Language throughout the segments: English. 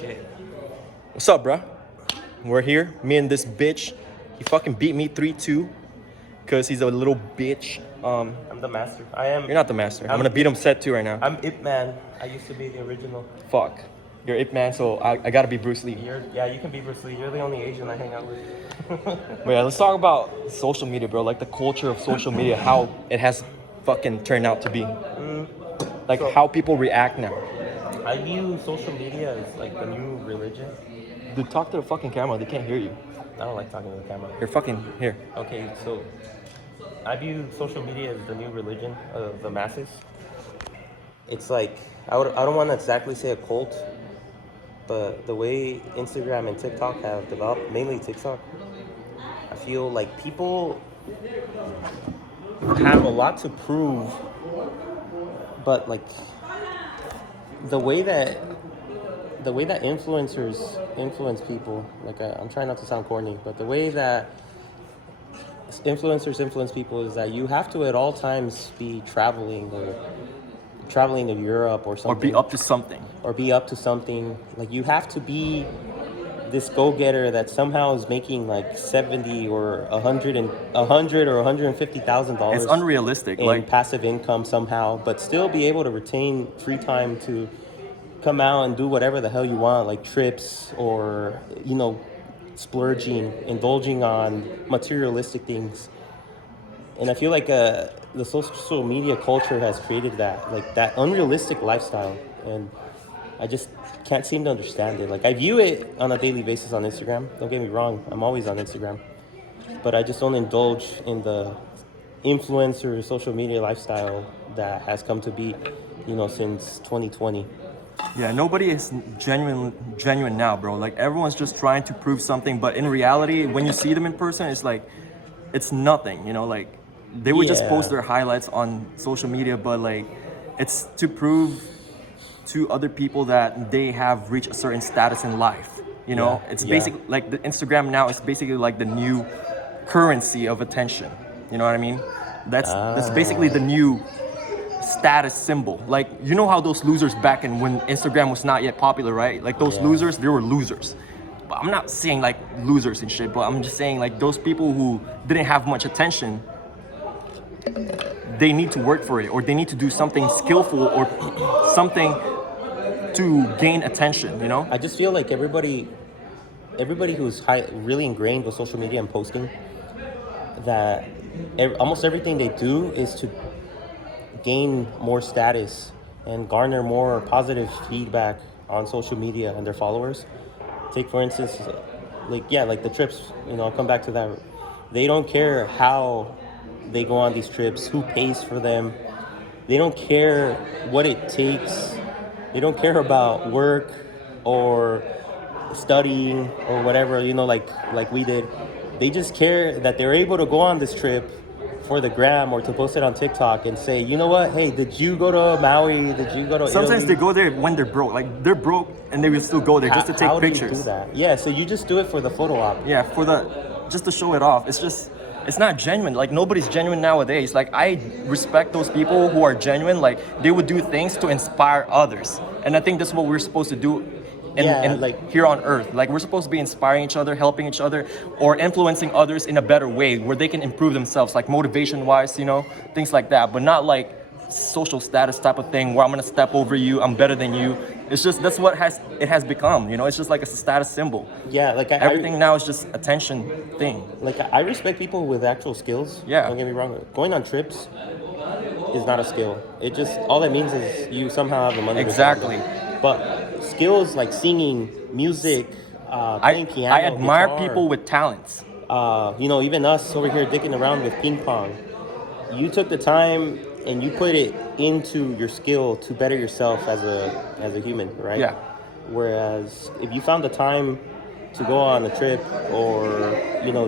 shit. What's up, bruh? We're here. Me and this bitch. He fucking beat me 3-2 because he's a little bitch. I'm the master. I am. You're not the master. I'm gonna beat him set 2 right now. I'm Ip Man. I used to be the original. Fuck. You're Ip Man, so I gotta be Bruce Lee. You can be Bruce Lee. You're the only Asian I hang out with. But yeah, let's talk about social media, bro. Like the culture of social media, how it has fucking turned out to be. Like how people react now. I view social media as like the new religion. Dude, talk to the fucking camera. They can't hear you. I don't like talking to the camera. You're fucking here. Okay, so I view social media as the new religion of the masses. It's like I don't want to exactly say a cult, but the way Instagram and TikTok have developed, mainly TikTok, I feel like people have a lot to prove, but like the way that influencers influence people, like I'm trying not to sound corny, but the way that influencers influence people is that you have to at all times be traveling to Europe or something. Or be up to something. Like you have to be this go-getter that somehow is making like $70 or $100 or $150,000. It's unrealistic. In passive income somehow, but still be able to retain free time to come out and do whatever the hell you want, like trips or, splurging, indulging on materialistic things. And I feel like the social media culture has created that unrealistic lifestyle. And I just can't seem to understand it. Like I view it on a daily basis on Instagram. Don't get me wrong, I'm always on Instagram. But I just don't indulge in the influencer social media lifestyle that has come to be, since 2020. Yeah, nobody is genuine now, bro. Like everyone's just trying to prove something, but in reality, when you see them in person, it's like it's nothing, like they would just post their highlights on social media, but like it's to prove to other people that they have reached a certain status in life. It's basically like the Instagram now is basically like the new currency of attention. You know what I mean? That's basically the new status symbol. Like, how those losers back in when Instagram was not yet popular, right? Like those losers, they were losers. But I'm not saying like losers and shit, but I'm just saying like those people who didn't have much attention, they need to work for it, or they need to do something skillful or something to gain attention, I just feel like everybody who's really ingrained with social media and posting, that almost everything they do is to gain more status and garner more positive feedback on social media and their followers. Take for instance, like the trips, I'll come back to that. They don't care how they go on these trips, who pays for them. They don't care what it takes. They don't care about work or studying or whatever, like we did. They just care that they're able to go on this trip for the gram or to post it on TikTok and say, you know what? Hey, did you go to Maui? Did you go to Sometimes Italy? they go there when they're broke. Like they're broke and they will still go there just to take how pictures. Do you do that? Yeah, so you just do it for the photo op. Yeah, just to show it off. It's not genuine. Like nobody's genuine nowadays. Like I respect those people who are genuine. Like they would do things to inspire others. And I think that's what we're supposed to do here on earth. Like we're supposed to be inspiring each other, helping each other, or influencing others in a better way where they can improve themselves, like motivation wise, things like that. But not like social status type of thing where I'm gonna step over you, I'm better than you. It's just that's what it has become, it's just like a status symbol. Yeah, like everything now is just attention thing. Like I respect people with actual skills. Yeah. Don't get me wrong. Going on trips is not a skill. It just all it means is you somehow have the money. Exactly. But skills like singing, music, playing piano. I admire guitar, people with talents. Even us over here dicking around with ping pong. You took the time and you put it into your skill to better yourself as a human, right? Yeah. Whereas if you found the time to go on a trip or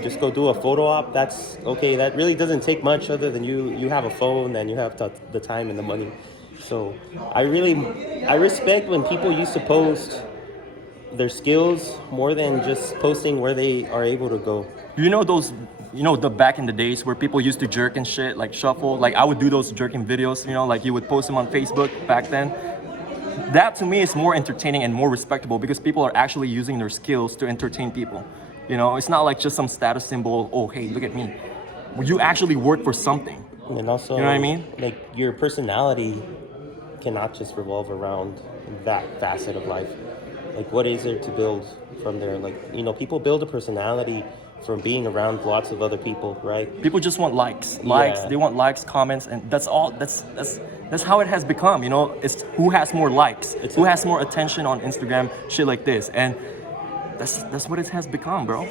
just go do a photo op, that's okay. That really doesn't take much other than you have a phone and you have the time and the money. So I respect when people used to post their skills more than just posting where they are able to go. The back in the days where people used to jerk and shit, like shuffle. Like I would do those jerking videos, like you would post them on Facebook back then. that to me is more entertaining and more respectable because people are actually using their skills to entertain people. You know, it's not like just some status symbol. Oh, hey, look at me. You actually work for something. And also, You know what I mean? like your personality cannot just revolve around that facet of life. Like, what is there to build from there? Like, people build a personality from being around lots of other people, right? People just want likes. Yeah. They want likes, comments, and that's all. That's how it has become. You know, it's who has more likes, who has more attention on Instagram, shit like this, and that's what it has become, bro.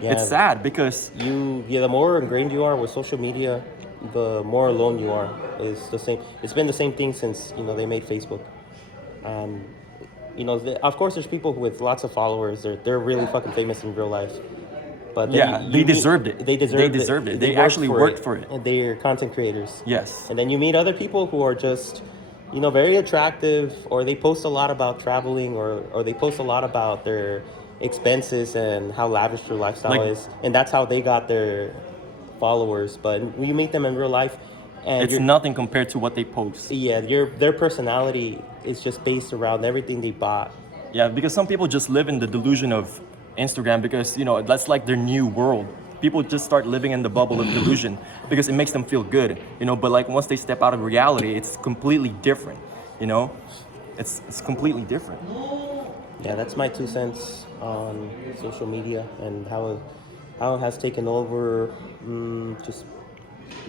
Yeah. It's sad because The more ingrained you are with social media, the more alone you are. It's the same. It's been the same thing since they made Facebook. Of course, there's people with lots of followers. They're really fucking famous in real life. But then they deserved it. They deserved it. They actually worked for it. And they're content creators. Yes. And then you meet other people who are just, very attractive, or they post a lot about traveling, or they post a lot about their expenses and how lavish their lifestyle is, and that's how they got their followers. But when you meet them in real life, and It's nothing compared to what they post. yeah, their personality is just based around everything they bought. Yeah, because some people just live in the delusion of Instagram because, that's like their new world. People just start living in the bubble of delusion because it makes them feel good, but like once they step out of reality, it's completely different, It's completely different. Yeah, that's my 2 cents on social media and how it has taken over. Just,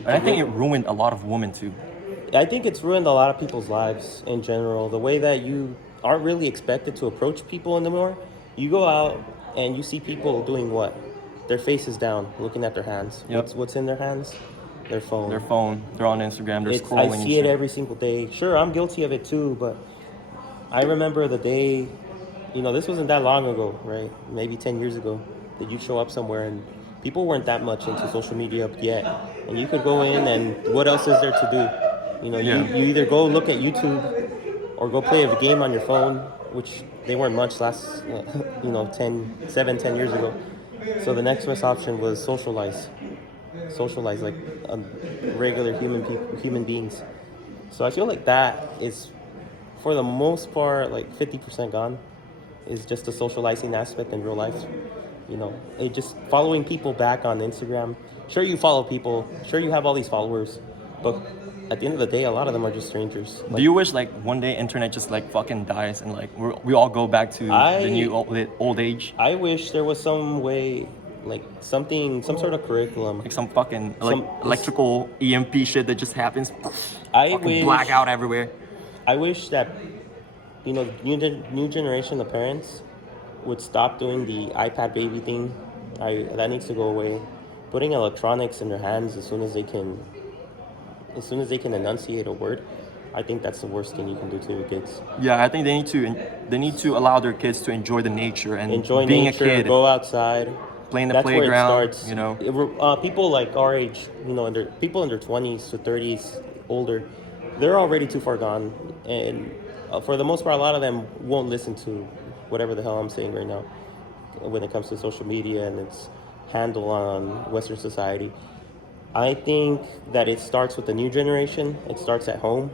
And I think it ruined a lot of women too. I think it's ruined a lot of people's lives in general. The way that you aren't really expected to approach people anymore. You go out and you see people doing what? Their faces down, looking at their hands. Yep. What's in their hands? Their phone. They're on Instagram, they're I scrolling. and see it shit. every single day. Sure, I'm guilty of it too, but I remember the day, this wasn't that long ago, right? Maybe 10 years ago, that you'd show up somewhere and people weren't that much into social media yet. And you could go in and what else is there to do? You either go look at YouTube or go play a game on your phone, which they weren't much last, 10 years ago. So the next best option was socialize like regular human beings. So I feel like that is, for the most part, like 50% gone. Is just the socializing aspect in real life. It just following people back on Instagram. Sure, you follow people. Sure, you have all these followers, but at the end of the day, a lot of them are just strangers. Do you wish like one day internet just like fucking dies and like we all go back to the new old age? I wish there was some way, like some sort of curriculum, Like some fucking electrical EMP shit that just happens. I Fucking wish blackout everywhere. I wish that new generation of parents would stop doing the iPad baby thing. That needs to go away. Putting electronics in their hands as soon as they can enunciate a word, I think that's the worst thing you can do to your kids. Yeah, I think they need to allow their kids to enjoy the nature and Enjoy being nature, a kid, go outside. play in the That's playground. where it starts. People like our age, people in their 20s to 30s, older, they're already too far gone, and for the most part, a lot of them won't listen to whatever the hell I'm saying right now when it comes to social media and its handle on Western society. I think that it starts with the new generation. It starts at home.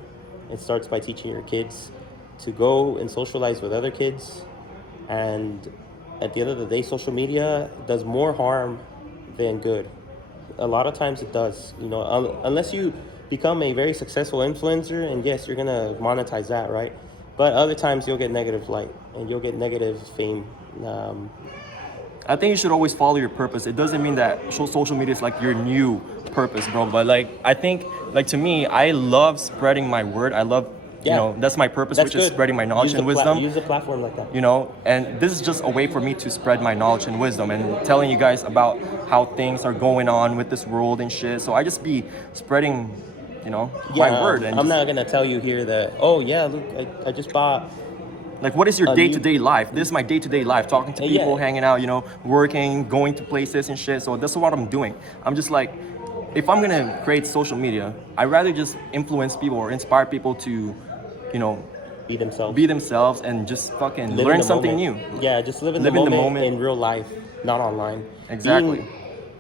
It starts by teaching your kids to go and socialize with other kids. And at the end of the day, social media does more harm than good. A lot of times it does, unless you become a very successful influencer, and yes, you're gonna monetize that, right? But other times you'll get negative light and you'll get negative fame. I think you should always follow your purpose. It doesn't mean that social media is like your new purpose, bro. But like, I think, like to me, I love spreading my word. I love, that's my purpose, which is spreading my knowledge and wisdom. Use a platform like that. And this is just a way for me to spread my knowledge and wisdom and telling you guys about how things are going on with this world and shit. So I just be spreading, my word. And I'm not gonna tell you here that, oh yeah, look, I just bought. Like, what is your day-to-day life? This is my day-to-day life, talking to people, hanging out, working, going to places and shit. So that's what I'm doing. I'm just like, if I'm gonna create social media, I'd rather just influence people or inspire people to, Be themselves and just fucking live learn in the something moment. new. Yeah, just live in the moment in real life, not online. Exactly.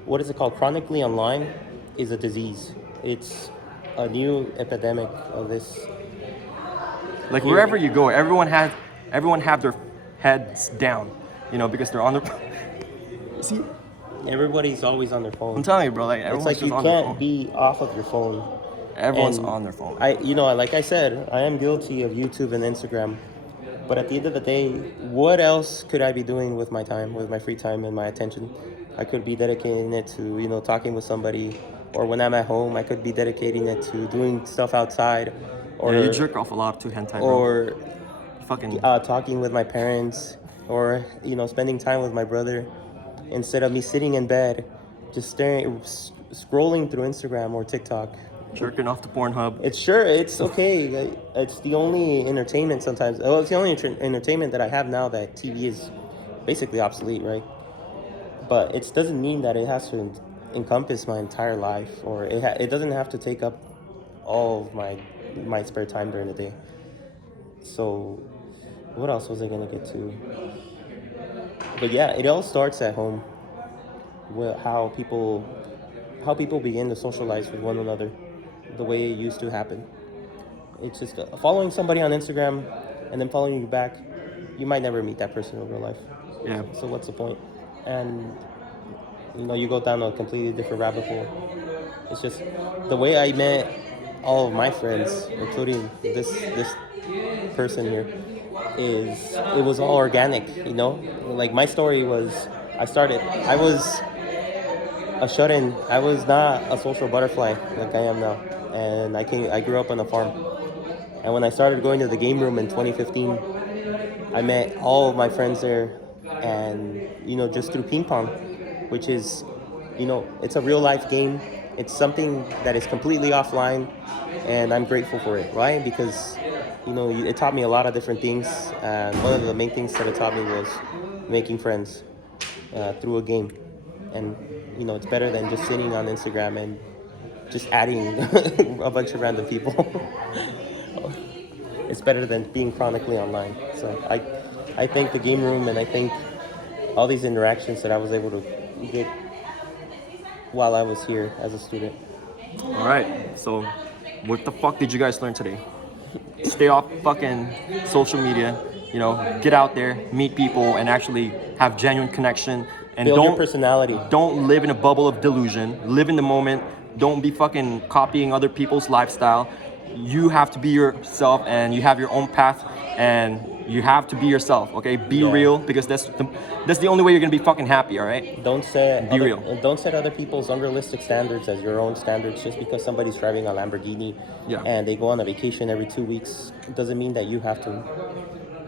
What is it called? Chronically online is a disease. It's a new epidemic of this. Like wherever you go, everyone have their heads down, you know, because they're on their. See, Everybody's always on their I'm phone. telling you, bro. Like It's everyone's like just you on their can't phone. be off of your phone. Everyone's And on their phone. like I said, I am guilty of YouTube and Instagram. But at the end of the day, what else could I be doing with my time, with my free time and my attention? I could be dedicating it to, talking with somebody, or when I'm at home, I could be dedicating it to doing stuff outside, or Yeah, you jerk off a lot too, hentai, bro. or Fucking. talking with my parents, or spending time with my brother, instead of me sitting in bed, just scrolling through Instagram or TikTok. Jerking off to Pornhub. It's okay. It's the only entertainment sometimes. Oh, it's the only entertainment that I have now that TV is basically obsolete, right? But it doesn't mean that it has to encompass my entire life, or it doesn't have to take up all of my spare time during the day. So, what else was I gonna get to? But yeah, it all starts at home. With how people begin to socialize with one another, the way it used to happen. It's just following somebody on Instagram and then following you back. You might never meet that person in real life. Yeah. So what's the point? And you go down a completely different rabbit hole. It's just the way I met all of my friends, including this person here, is it was all organic. Like my story was, I was a shut-in. I was not a social butterfly like I am now, and I grew up on a farm. And when I started going to the game room in 2015, I met all of my friends there, and just through ping pong, which is, it's a real life game. It's something that is completely offline, and I'm grateful for it. Why? Because it taught me a lot of different things, and one of the main things that it taught me was making friends through a game. And it's better than just sitting on Instagram and just adding a bunch of random people. It's better than being chronically online. So I think the game room, and I think all these interactions that I was able to get while I was here as a student. All right. So, what the fuck did you guys learn today? Stay off fucking social media. Get out there, meet people, and actually have genuine connection. And Build your personality. Don't live in a bubble of delusion. Live in the moment. Don't be fucking copying other people's lifestyle. You have to be yourself, and you have your own path, and you have to be yourself. Okay, be real, because that's the only way you're gonna be fucking happy. All right. Don't set real. Don't set other people's unrealistic standards as your own standards. Just because somebody's driving a Lamborghini and they go on a vacation every 2 weeks, it doesn't mean that you have to.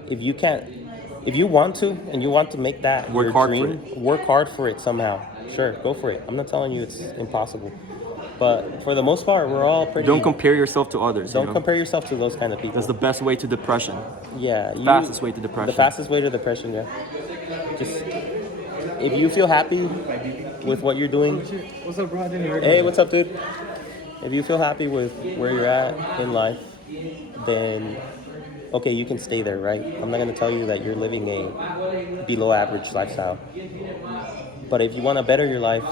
If you want to, and you want to make that Work your hard dream, for it. work hard for it somehow. Sure, go for it. I'm not telling you it's impossible, but for the most part, we're all pretty. Don't compare yourself to others. Don't compare yourself to those kind of people. That's the best way to depression. Yeah, Fastest way to depression. The fastest way to depression. Yeah. Just if you feel happy with what you're doing. What's up, bro? I didn't hear Hey, what's up, dude? If you feel happy with where you're at in life, then okay, you can stay there, right? I'm not gonna tell you that you're living a below average lifestyle. But if you want to better your life,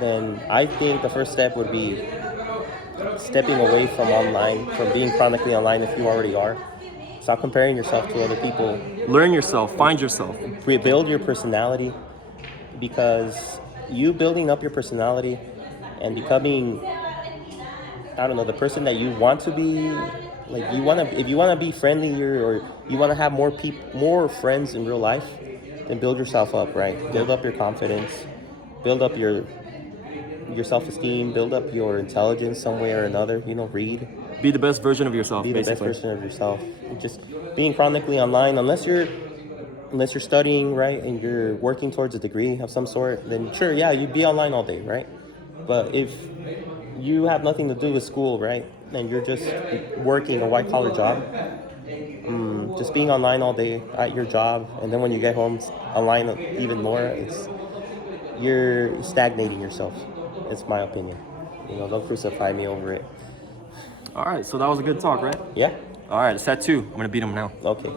then I think the first step would be stepping away from online, from being chronically online if you already are. Stop comparing yourself to other people. Learn yourself. Find yourself. Rebuild your personality, because you building up your personality and becoming, I don't know, the person that you want to be. Like if you wanna be friendlier, or you wanna have more friends in real life, then build yourself up, right? Build up your confidence, build up your self-esteem, build up your intelligence some way or another. Read. Be the best version of yourself. Be the best basically. version of yourself. Just being chronically online, unless you're studying, right, and you're working towards a degree of some sort, then sure, yeah, you'd be online all day, right? But if you have nothing to do with school, right, and you're just working a white-collar job, just being online all day at your job, and then when you get home, online even more, you're stagnating yourself. It's my opinion. Don't crucify me over it. All right. So that was a good talk, right? Yeah? All right. Set 2. I'm gonna beat him now. Okay.